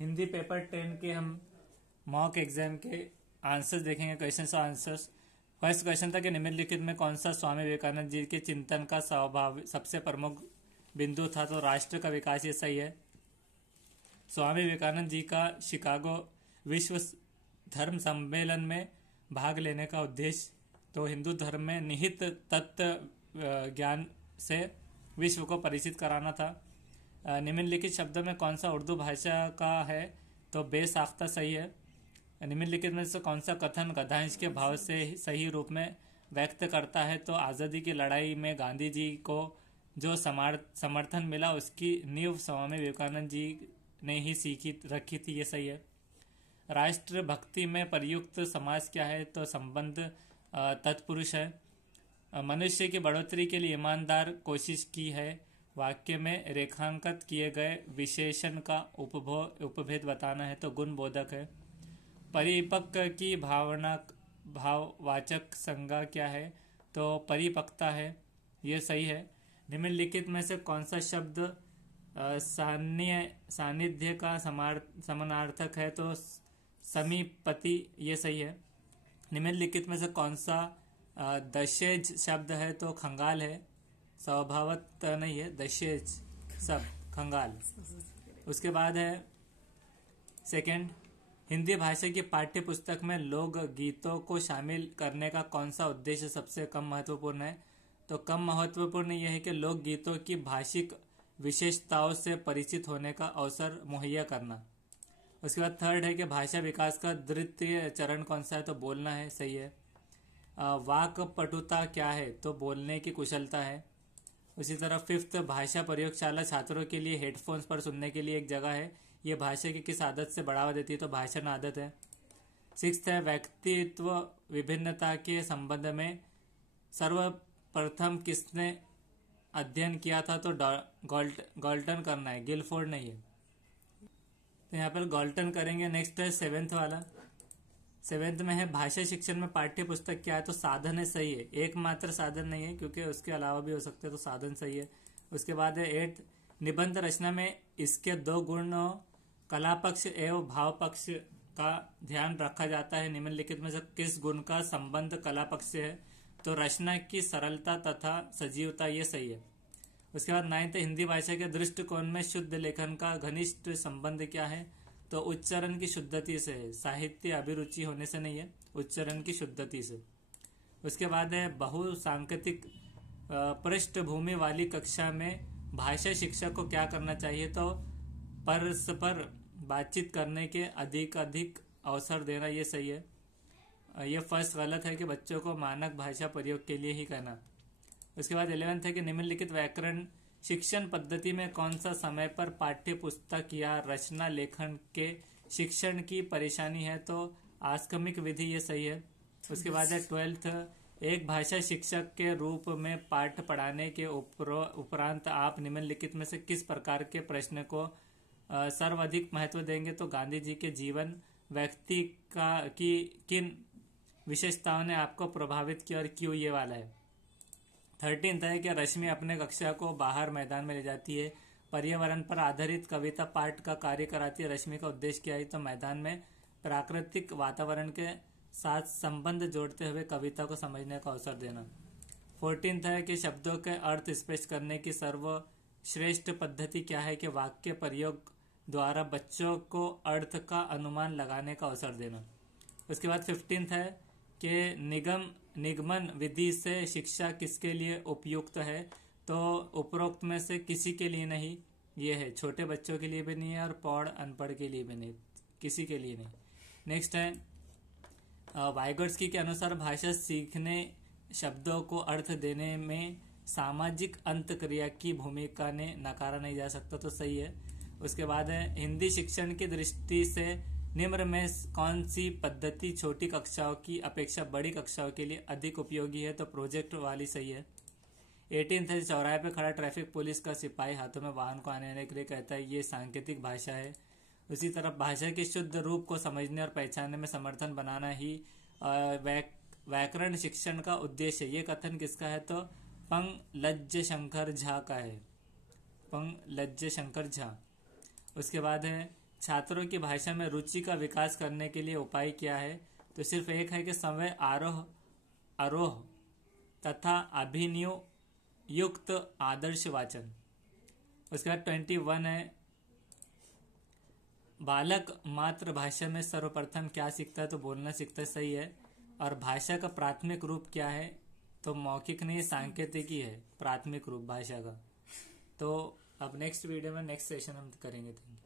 Hindi paper 10 के हम mock exam के आंसर्स देखेंगे, क्वेश्चंस और आंसर्स। फर्स्ट क्वेश्चन था कि निम्नलिखित में कौन सा स्वामी विवेकानंद जी के चिंतन का सबसे प्रमुख बिंदु था? तो राष्ट्र का विकास, ये सही है। स्वामी विवेकानंद जी का शिकागो विश्व धर्म सम्मेलन में भाग लेने का उद्देश्य तो हिंदू धर्म में निहित तत्व ज्ञान से विश्व को परिचित कराना था। निम्नलिखित शब्दों में कौन सा उर्दू भाषा का है? तो बेसाख्ता सही है। निम्नलिखित में से कौन सा कथन गद्यांश के भाव से सही रूप में व्यक्त करता है? तो आज़ादी की लड़ाई में गांधी जी को जो समर्थन मिला उसकी नींव स्वामी विवेकानंद जी ने ही रखी थी, ये सही है। राष्ट्र भक्ति में प्रयुक्त समास क्या है? तो संबंध तत्पुरुष है। मनुष्य की बढ़ोतरी के लिए ईमानदार कोशिश की है। वाक्य में रेखांकित किए गए विशेषण का उपभेद बताना है, तो गुणबोधक है। परिपक्व की भाववाचक संज्ञा क्या है? तो परिपक्वता है, ये सही है। निम्नलिखित में से कौन सा शब्द सान्निध्य का समानार्थक है? तो समीपति, ये सही है। निम्नलिखित में से कौन सा दशेज शब्द है? तो खंगाल है। स्वभावत नहीं है, दशेज शब्द खंगाल। उसके बाद है सेकंड, हिंदी भाषा की पाठ्य पुस्तक में लोक गीतों को शामिल करने का कौन सा उद्देश्य सबसे कम महत्वपूर्ण है? तो कम महत्वपूर्ण यह है कि लोक गीतों की भाषिक विशेषताओं से परिचित होने का अवसर मुहैया करना। उसके बाद थर्ड है कि भाषा विकास का द्वितीय चरण कौन सा है? तो बोलना है, सही है। वाक पटुता क्या है? तो बोलने की कुशलता है। उसी तरह फिफ्थ, भाषा प्रयोगशाला छात्रों के लिए हेडफोन्स पर सुनने के लिए एक जगह है। ये भाषा की किस आदत से बढ़ावा देती है? तो भाषण आदत है। सिक्स्थ है, व्यक्तित्व विभिन्नता के संबंध में सर्वप्रथम किसने अध्ययन किया था? तो गॉल्टन करना है, गिलफोर्ड नहीं है। तो यहाँ पर गॉल्टन करेंगे। नेक्स्ट है सेवेंथ वाला। सेवेंथ में है भाषा शिक्षण में पाठ्य पुस्तक क्या है? तो साधन है, सही है। एकमात्र साधन नहीं है क्योंकि उसके अलावा भी हो सकते हैं, तो साधन सही है। उसके बाद है एट, निबंध रचना में इसके दो गुणों कला पक्ष एवं भाव पक्ष का ध्यान रखा जाता है। निम्नलिखित में से किस गुण का संबंध कला पक्ष से है? तो रचना की सरलता तथा सजीवता, ये सही है। उसके बाद नाइन्थ, हिंदी भाषा के दृष्टिकोण में शुद्ध लेखन का घनिष्ठ संबंध क्या है? तो उच्चारण की शुद्धति से है, साहित्य अभिरुचि होने से नहीं है, उच्चारण की शुद्धति से। उसके बाद है बहुसांकेतिक पृष्ठभूमि वाली कक्षा में भाषा शिक्षक को क्या करना चाहिए? तो परस्पर बातचीत करने के अधिक अवसर देना, ये सही है। ये फर्स्ट गलत है कि बच्चों को मानक भाषा प्रयोग के लिए ही कहना। उसके बाद 11th है कि निम्नलिखित व्याकरण शिक्षण पद्धति में कौन सा समय पर पाठ्य पुस्तक या रचना लेखन के शिक्षण की परेशानी है? तो आस्कमिक विधि, ये सही है। उसके बाद है 12th, एक भाषा शिक्षक के रूप में पाठ पढ़ाने के उपरांत आप निम्नलिखित में से किस प्रकार के प्रश्न को सर्वाधिक महत्व देंगे? तो गांधी जी के जीवन, व्यक्ति की किन विशेषताओं ने आपको प्रभावित किया और क्यों, ये वाला है। 13th है कि रश्मि अपने कक्षा को बाहर मैदान में ले जाती है, पर्यावरण पर आधारित कविता पाठ का कार्य कराती है। रश्मि का उद्देश्य क्या है? तो मैदान में प्राकृतिक वातावरण के साथ संबंध जोड़ते हुए कविता को समझने का अवसर देना। 14th है कि शब्दों के अर्थ स्पष्ट करने की सर्वश्रेष्ठ पद्धति क्या है? कि वाक्य प्रयोग द्वारा बच्चों को अर्थ का अनुमान लगाने का अवसर देना। उसके बाद 15th है कि निगमन विधि से शिक्षा किसके लिए उपयुक्त है? तो उपरोक्त में से किसी के लिए नहीं, ये है छोटे बच्चों के लिए भी नहीं है और पौड़ अनपढ़ के लिए भी नहीं, किसी के लिए नहीं। नेक्स्ट है वाइगोट्स्की के अनुसार भाषा सीखने शब्दों को अर्थ देने में सामाजिक अंतक्रिया की भूमिका ने नकारा नहीं जा सकता, तो सही है। उसके बाद है हिंदी शिक्षण की दृष्टि से निम्न में कौन सी पद्धति छोटी कक्षाओं की अपेक्षा बड़ी कक्षाओं के लिए अधिक उपयोगी है? तो प्रोजेक्ट वाली सही है। 18th है, चौराहे पे खड़ा ट्रैफिक पुलिस का सिपाही हाथों में वाहन को आने के लिए कहता है, ये सांकेतिक भाषा है। उसी तरह भाषा के शुद्ध रूप को समझने और पहचानने में समर्थन बनाना ही व्याकरण शिक्षण का उद्देश्य है। ये कथन किसका है? तो पंग शंकर झा का है, पंग शंकर झा। उसके बाद है छात्रों की भाषा में रुचि का विकास करने के लिए उपाय क्या है? तो सिर्फ एक है कि समय आरोह आरोह तथा अभिनय युक्त आदर्श वाचन। उसके बाद 21 है, बालक मातृभाषा में सर्वप्रथम क्या सीखता है? तो बोलना सीखता है, सही है। और भाषा का प्राथमिक रूप क्या है? तो मौखिक नहीं, सांकेतिक ही है प्राथमिक रूप भाषा का। तो अब नेक्स्ट वीडियो में नेक्स्ट सेशन हम करेंगे। Thank you.